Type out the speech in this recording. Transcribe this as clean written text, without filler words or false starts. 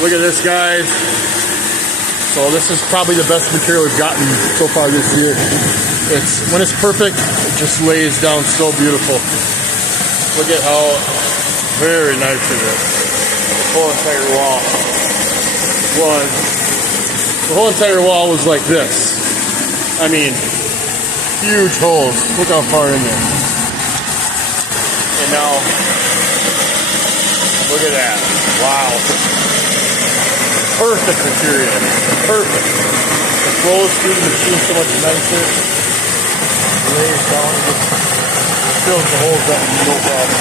Look at this, guys. So this is probably the best material we've gotten so far this year. When it's perfect, it just lays down so beautiful. Look at how very nice it is. The whole entire wall was like this. I mean, huge holes. Look how far in there. And now, look at that. Wow. Perfect material. Perfect. It flows through the machine so much nicer. It lays down, it just fills the holes up, no problem.